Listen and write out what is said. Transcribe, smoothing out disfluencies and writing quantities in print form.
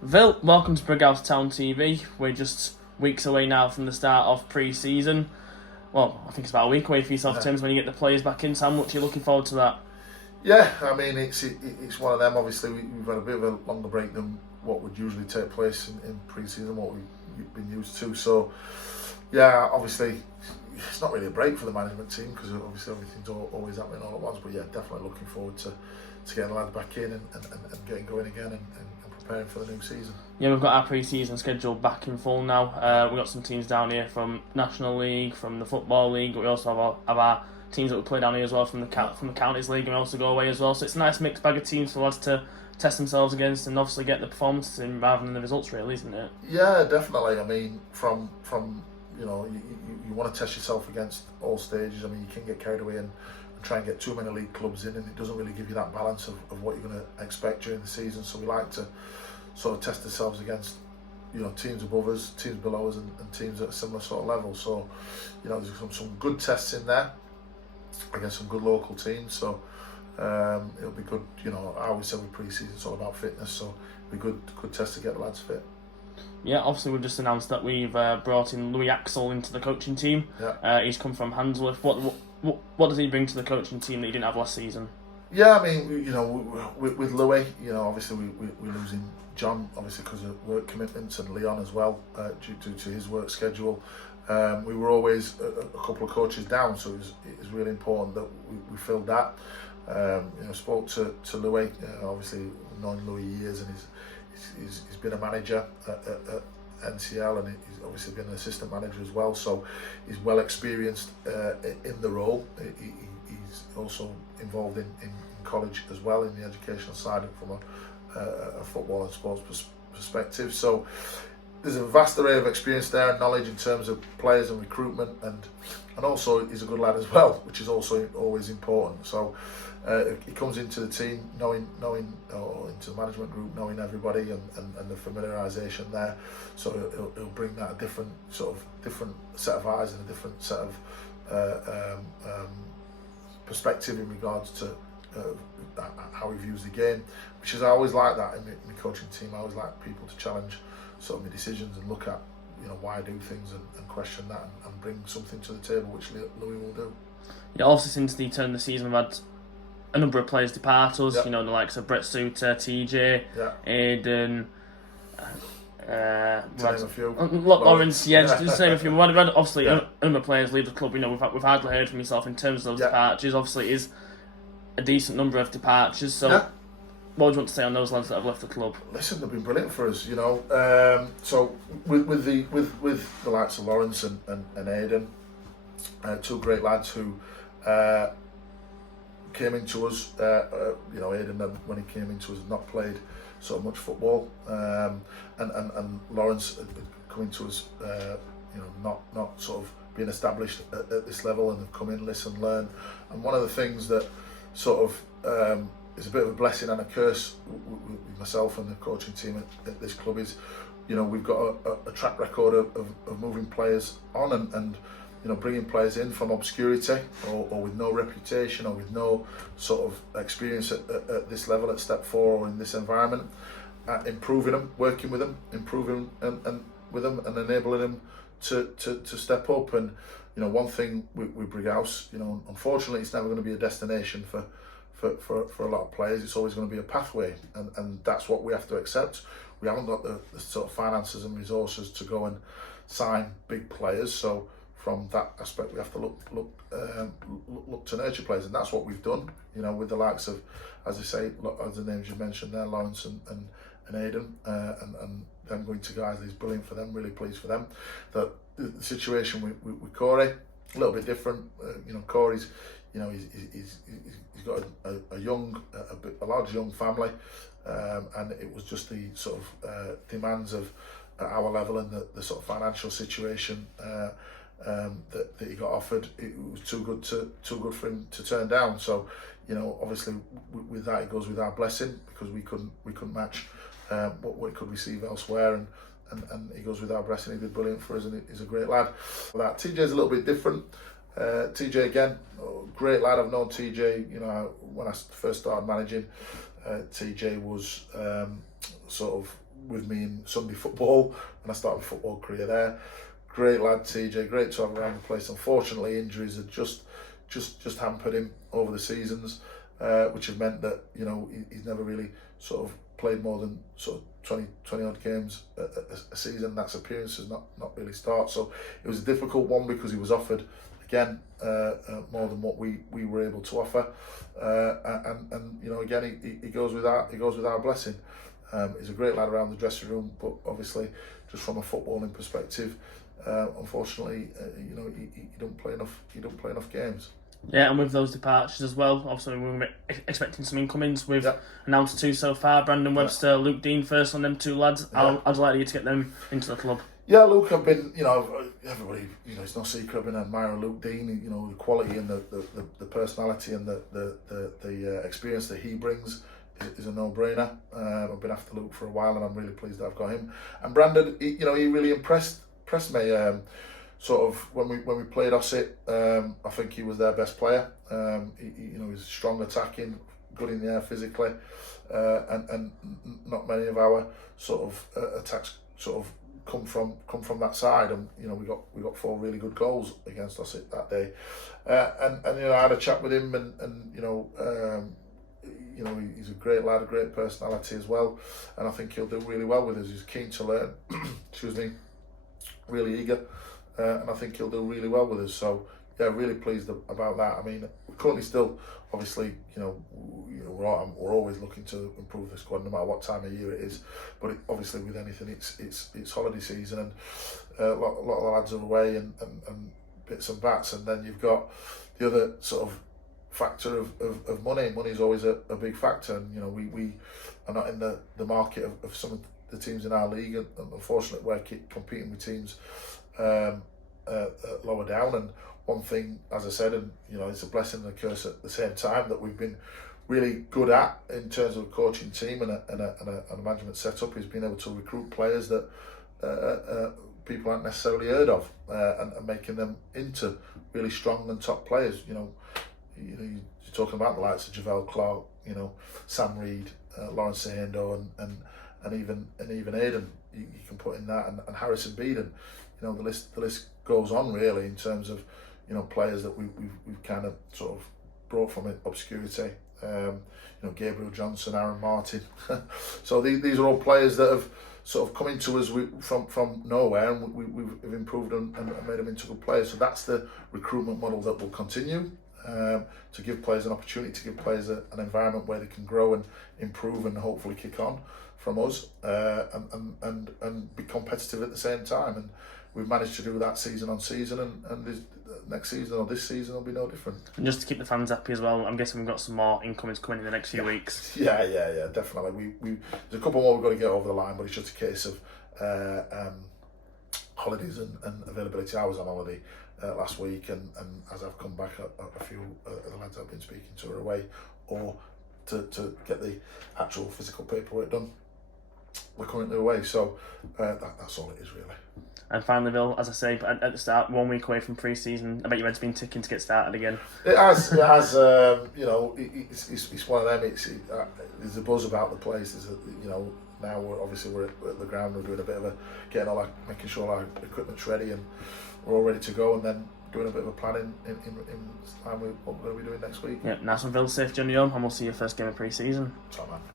Vill, welcome to Brighouse Town TV. We're just weeks away now from the start of pre-season. Well, I think it's about a week away for yourself, Tim, when you get the players back in. So how much are you looking forward to that? Yeah, I mean, it's one of them. Obviously, we've had a bit of a longer break than what would usually take place in pre-season, what we've been used to. So, yeah, obviously, it's not really a break for the management team because obviously everything's always happening all at once. But yeah, definitely looking forward to getting the lads back in and getting going again and preparing for the new season. Yeah, we've got our pre-season schedule back in full now. We've got some teams down here from National League, from the Football League, but we also have our teams that we play down here as well from the Counties League, and we also go away as well. So it's a nice mixed bag of teams for lads to test themselves against and obviously get the performances in rather than the results, really, isn't it? Yeah, definitely. I mean, from you want to test yourself against all stages. I mean, you can get carried away and try and get too many league clubs in, and it doesn't really give you that balance of what you're going to expect during the season. So we like to sort of test ourselves against teams above us, teams below us, and teams at a similar sort of level. So there's some good tests in there against some good local teams. So it'll be good. I always say with pre-season it's all about fitness, so it'll be good test to get the lads fit. Yeah, obviously we've just announced that we've brought in Louis Axel into the coaching team. Yeah. He's come from Handsworth. What does he bring to the coaching team that he didn't have last season? Yeah, I mean, with Louis, obviously we're losing John, obviously because of work commitments, and Leon as well, due to his work schedule. We were always a couple of coaches down, so it was really important that we filled that. Spoke to Louis, obviously known Louis years, and he's been a manager at NCL, and he's obviously been an assistant manager as well, so he's well experienced in the role. He's also involved in college as well, in the educational side from a football and sports perspective. So there's a vast array of experience there and knowledge in terms of players and recruitment, and also he's a good lad as well, which is also always important. So he comes into the team knowing or into the management group knowing everybody and the familiarisation there. So he'll bring that a different set of eyes and a different set of perspective in regards to how he views the game, which is I always like that in my coaching team. I always like people to challenge sort of my decisions and look at why I do things and question that and bring something to the table, which Louis will do. Yeah, also since the turn of the season we've had a number of players depart us, Yeah. The likes of Brett Suter, TJ, Yeah. Aiden, To name a few. Lawrence, just to name a few. We've had obviously Yeah. a number of players leave the club. We've hardly heard from yourself in terms of those Yeah. departures. Obviously, it is a decent number of departures. So, Yeah. what would you want to say on those lads that have left the club? Listen, they've been brilliant for us, So with the likes of Lawrence and Aiden, two great lads who came into us. Aiden, when he came into us, had not played so much football, and Lawrence had come into us, not sort of being established at this level, and have come in, listen, learn. And one of the things that sort of is a bit of a blessing and a curse with myself and the coaching team at this club is, we've got a track record of moving players on and bringing players in from obscurity or with no reputation or with no sort of experience at this level, at step 4 or in this environment, improving them, working with them, improving and with them and enabling them to step up. And one thing with Brighouse, unfortunately it's never going to be a destination for a lot of players. It's always going to be a pathway, and that's what we have to accept. We haven't got the sort of finances and resources to go and sign big players, so from that aspect we have to look to nurture players, and that's what we've done, with the likes of, as I say, as the names you mentioned there, Lawrence and Aiden, and them going to guys is brilliant for them, really pleased for them. The situation with Corey, a little bit different. Corey's, he's got a large young family, and it was just the sort of demands of at our level and the sort of financial situation that he got offered. It was too good for him to turn down. So obviously with that it goes with our blessing, because we couldn't match what we could receive elsewhere, and he goes with our blessing. He did brilliant for us, and he's a great lad. That TJ's a little bit different. TJ again, great lad. I've known TJ, when I first started managing. TJ was sort of with me in Sunday football, and I started a football career there. Great lad, TJ, great to have around the place. Unfortunately, injuries had just hampered him over the seasons, which have meant that, you know, he's never really sort of played more than sort of 20 odd games a season. That's appearances, not really starts. So it was a difficult one because he was offered again more than what we were able to offer, and you know, again he goes with our blessing. He's a great lad around the dressing room, but obviously just from a footballing perspective, unfortunately, you know, he don't play enough games. Yeah, and with those departures as well, obviously we were expecting some incomings. We've announced 2 so far: Brandon Webster, Luke Dean. First on them 2 lads. I'd like you to get them into the club. Yeah, Luke, I've been, you know, everybody, you know, it's no secret I've been admiring Luke Dean. You know, the quality and the personality and the experience that he brings is a no-brainer. I've been after Luke for a while, and I'm really pleased that I've got him. And Brandon, you know, he really impressed me. Sort of when we played Ossett, I think he was their best player. You know, he's strong attacking, good in the air physically, and not many of our sort of attacks sort of come from that side. And you know, we got 4 really good goals against Ossett that day. And you know, I had a chat with him, and you know, he's a great lad, a great personality as well, and I think he'll do really well with us. He's keen to learn. Excuse me, really eager. And I think he'll do really well with us. So yeah, really pleased about that. I mean, we're currently still, obviously, you know, we're always looking to improve the squad, no matter what time of year it is. But obviously, with anything, it's holiday season, and a lot of the lads are away, and bits and bats. And then you've got the other sort of factor of money. Money's always a big factor, and you know, we are not in the market of some of the teams in our league, and unfortunately, we're competing with teams lower down. And one thing, as I said, and you know, it's a blessing and a curse at the same time, that we've been really good at in terms of a coaching team and a management setup, is being able to recruit players that people aren't necessarily heard of, and making them into really strong and top players. You know, you're talking about the likes of Javel Clark, you know, Sam Reed, Lawrence Sahendo, and even Aidan, you can put in that, and Harrison Beeden. You know, the list goes on really, in terms of, you know, players that we've kind of sort of brought from obscurity. You know, Gabriel Johnson, Aaron Martin. So these are all players that have sort of come into us from nowhere, and we've improved them and made them into good players. So that's the recruitment model that will continue, to give players an opportunity, to give players an environment where they can grow and improve and hopefully kick on from us, and be competitive at the same time. And we've managed to do that season on season, and this next season or this season will be no different. And just to keep the fans happy as well, I'm guessing we've got some more incomings coming in the next few weeks. Yeah, definitely. There's a couple more we've got to get over the line, but it's just a case of holidays and availability. I was on holiday last week, and as I've come back, a few of the lads I've been speaking to are away, or to get the actual physical paperwork done, we're currently away. So that's all it is really. And finally, Bill, as I say at the start, 1 week away from pre-season, I bet your head's been ticking to get started again. It has. You know, it's one of them. There's a buzz about the place. You know, now we're at the ground. We're doing a bit of making sure our equipment's ready, and we're all ready to go. And then doing a bit of a planning in line with what we're going to be doing next week. Yeah, nice one, Bill. Safe journey home, and we'll see you first game of pre-season. Top man.